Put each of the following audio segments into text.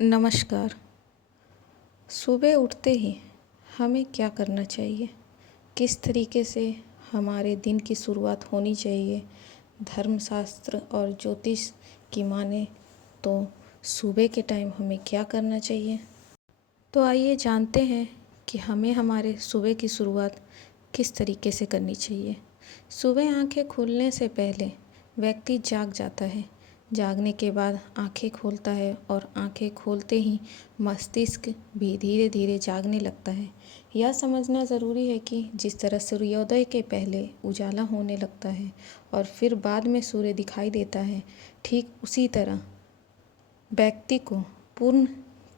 नमस्कार। सुबह उठते ही हमें क्या करना चाहिए? किस तरीके से हमारे दिन की शुरुआत होनी चाहिए? धर्मशास्त्र और ज्योतिष की माने तो सुबह के टाइम हमें क्या करना चाहिए? तो आइए जानते हैं कि हमें हमारे सुबह की शुरुआत किस तरीके से करनी चाहिए। सुबह आंखें खुलने से पहले व्यक्ति जाग जाता है। जागने के बाद आंखें खोलता है और आंखें खोलते ही मस्तिष्क भी धीरे धीरे जागने लगता है। यह समझना ज़रूरी है कि जिस तरह सूर्योदय के पहले उजाला होने लगता है और फिर बाद में सूर्य दिखाई देता है, ठीक उसी तरह व्यक्ति को पूर्ण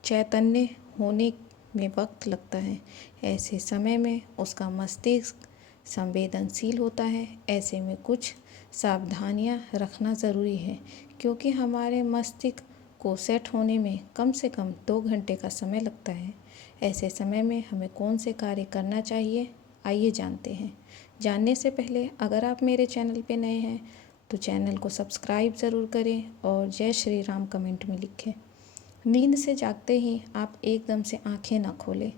चैतन्य होने में वक्त लगता है। ऐसे समय में उसका मस्तिष्क संवेदनशील होता है। ऐसे में कुछ सावधानियां रखना ज़रूरी है, क्योंकि हमारे मस्तिष्क को सेट होने में कम से कम 2 घंटे का समय लगता है। ऐसे समय में हमें कौन से कार्य करना चाहिए, आइए जानते हैं। जानने से पहले अगर आप मेरे चैनल पे नए हैं तो चैनल को सब्सक्राइब ज़रूर करें और जय श्री राम कमेंट में लिखें। नींद से जागते ही आप एकदम से आंखें ना खोलें।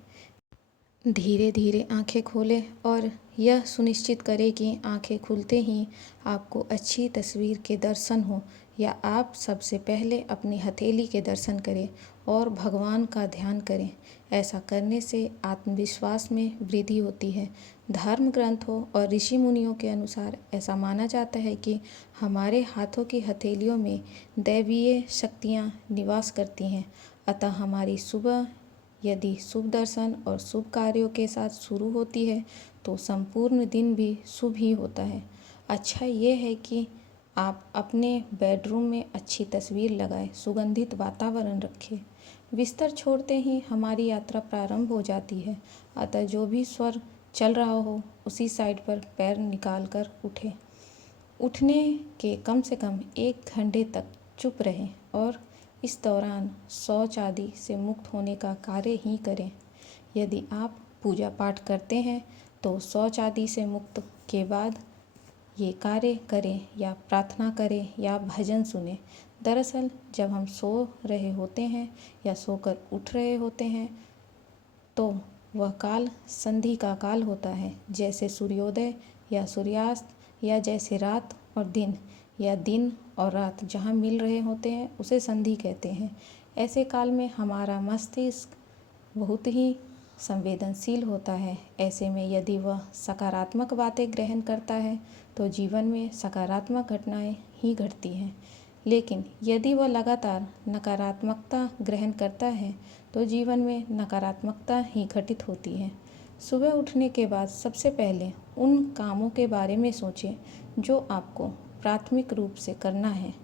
धीरे धीरे आंखें खोलें और यह सुनिश्चित करें कि आंखें खुलते ही आपको अच्छी तस्वीर के दर्शन हो, या आप सबसे पहले अपनी हथेली के दर्शन करें और भगवान का ध्यान करें। ऐसा करने से आत्मविश्वास में वृद्धि होती है। धर्म ग्रंथों और ऋषि मुनियों के अनुसार ऐसा माना जाता है कि हमारे हाथों की हथेलियों में दैवीय शक्तियाँ निवास करती हैं। अतः हमारी सुबह यदि शुभ दर्शन और शुभ कार्यों के साथ शुरू होती है तो संपूर्ण दिन भी शुभ ही होता है। अच्छा ये है कि आप अपने बेडरूम में अच्छी तस्वीर लगाएं, सुगंधित वातावरण रखें। बिस्तर छोड़ते ही हमारी यात्रा प्रारंभ हो जाती है। अतः जो भी स्वर चल रहा हो उसी साइड पर पैर निकाल कर उठें। उठने के कम से कम 1 घंटे तक चुप रहें और इस दौरान शौच आदि से मुक्त होने का कार्य ही करें। यदि आप पूजा पाठ करते हैं तो शौच आदि से मुक्त के बाद ये कार्य करें, या प्रार्थना करें या भजन सुने। दरअसल जब हम सो रहे होते हैं या सोकर उठ रहे होते हैं तो वह काल संधि का काल होता है। जैसे सूर्योदय या सूर्यास्त, या जैसे रात और दिन, या दिन और रात जहाँ मिल रहे होते हैं उसे संधि कहते हैं। ऐसे काल में हमारा मस्तिष्क बहुत ही संवेदनशील होता है। ऐसे में यदि वह सकारात्मक बातें ग्रहण करता है तो जीवन में सकारात्मक घटनाएं ही घटती हैं। लेकिन यदि वह लगातार नकारात्मकता ग्रहण करता है तो जीवन में नकारात्मकता ही घटित होती है। सुबह उठने के बाद सबसे पहले उन कामों के बारे में सोचें जो आपको प्राथमिक रूप से करना है।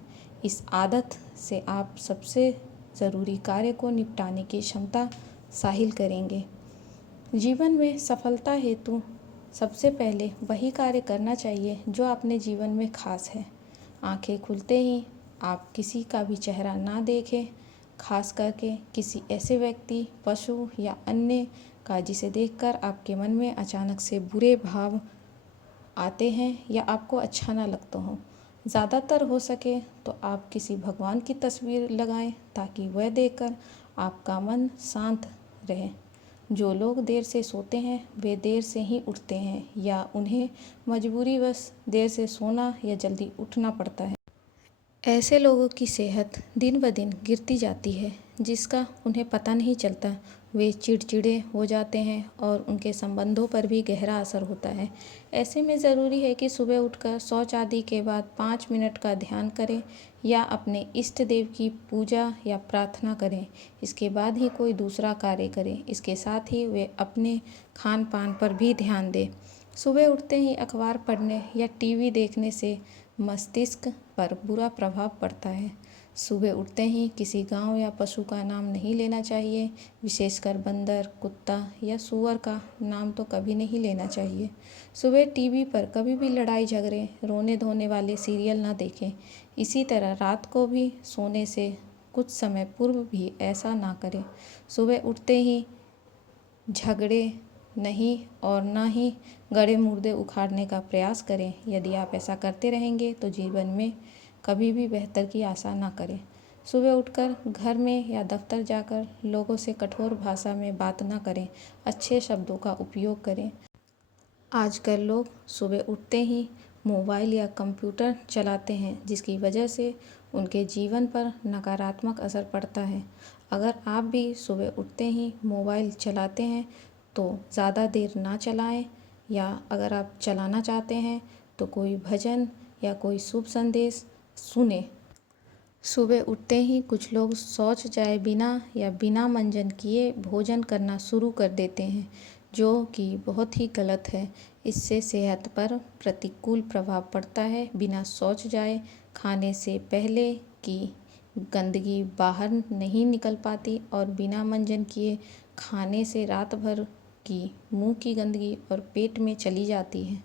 इस आदत से आप सबसे ज़रूरी कार्य को निपटाने की क्षमता हासिल करेंगे। जीवन में सफलता हेतु सबसे पहले वही कार्य करना चाहिए जो अपने जीवन में खास है। आंखें खुलते ही आप किसी का भी चेहरा ना देखें, खास करके किसी ऐसे व्यक्ति, पशु या अन्य का जिसे देखकर आपके मन में अचानक से बुरे भाव आते हैं या आपको अच्छा ना लगता हो। ज़्यादातर हो सके तो आप किसी भगवान की तस्वीर लगाएं ताकि वह देखकर आपका मन शांत रहे। जो लोग देर से सोते हैं वे देर से ही उठते हैं, या उन्हें मजबूरीवश देर से सोना या जल्दी उठना पड़ता है। ऐसे लोगों की सेहत दिन ब दिन गिरती जाती है, जिसका उन्हें पता नहीं चलता। वे चिड़चिड़े हो जाते हैं और उनके संबंधों पर भी गहरा असर होता है। ऐसे में ज़रूरी है कि सुबह उठकर शौच आदि के बाद 5 मिनट का ध्यान करें या अपने इष्ट देव की पूजा या प्रार्थना करें। इसके बाद ही कोई दूसरा कार्य करें। इसके साथ ही वे अपने खान पान पर भी ध्यान दें। सुबह उठते ही अखबार पढ़ने या टीवी देखने से मस्तिष्क पर बुरा प्रभाव पड़ता है। सुबह उठते ही किसी गांव या पशु का नाम नहीं लेना चाहिए, विशेषकर बंदर, कुत्ता या सूअर का नाम तो कभी नहीं लेना चाहिए। सुबह टीवी पर कभी भी लड़ाई झगड़े, रोने धोने वाले सीरियल ना देखें। इसी तरह रात को भी सोने से कुछ समय पूर्व भी ऐसा ना करें। सुबह उठते ही झगड़े नहीं और ना ही गड़े मुर्दे उखाड़ने का प्रयास करें। यदि आप ऐसा करते रहेंगे तो जीवन में कभी भी बेहतर की आशा ना करें। सुबह उठकर घर में या दफ्तर जाकर लोगों से कठोर भाषा में बात ना करें, अच्छे शब्दों का उपयोग करें। आजकल लोग सुबह उठते ही मोबाइल या कंप्यूटर चलाते हैं, जिसकी वजह से उनके जीवन पर नकारात्मक असर पड़ता है। अगर आप भी सुबह उठते ही मोबाइल चलाते हैं तो ज़्यादा देर ना चलाएं, या अगर आप चलाना चाहते हैं तो कोई भजन या कोई शुभ संदेश सुने। सुबह उठते ही कुछ लोग शौच जाए बिना या बिना मंजन किए भोजन करना शुरू कर देते हैं, जो कि बहुत ही गलत है। इससे सेहत पर प्रतिकूल प्रभाव पड़ता है। बिना शौच जाए खाने से पहले की गंदगी बाहर नहीं निकल पाती और बिना मंजन किए खाने से रात भर की मुंह की गंदगी और पेट में चली जाती है।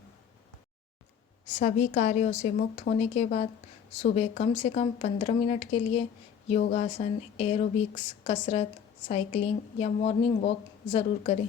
सभी कार्यों से मुक्त होने के बाद सुबह कम से कम 15 मिनट के लिए योगासन, एरोबिक्स, कसरत, साइकिलिंग या मॉर्निंग वॉक ज़रूर करें।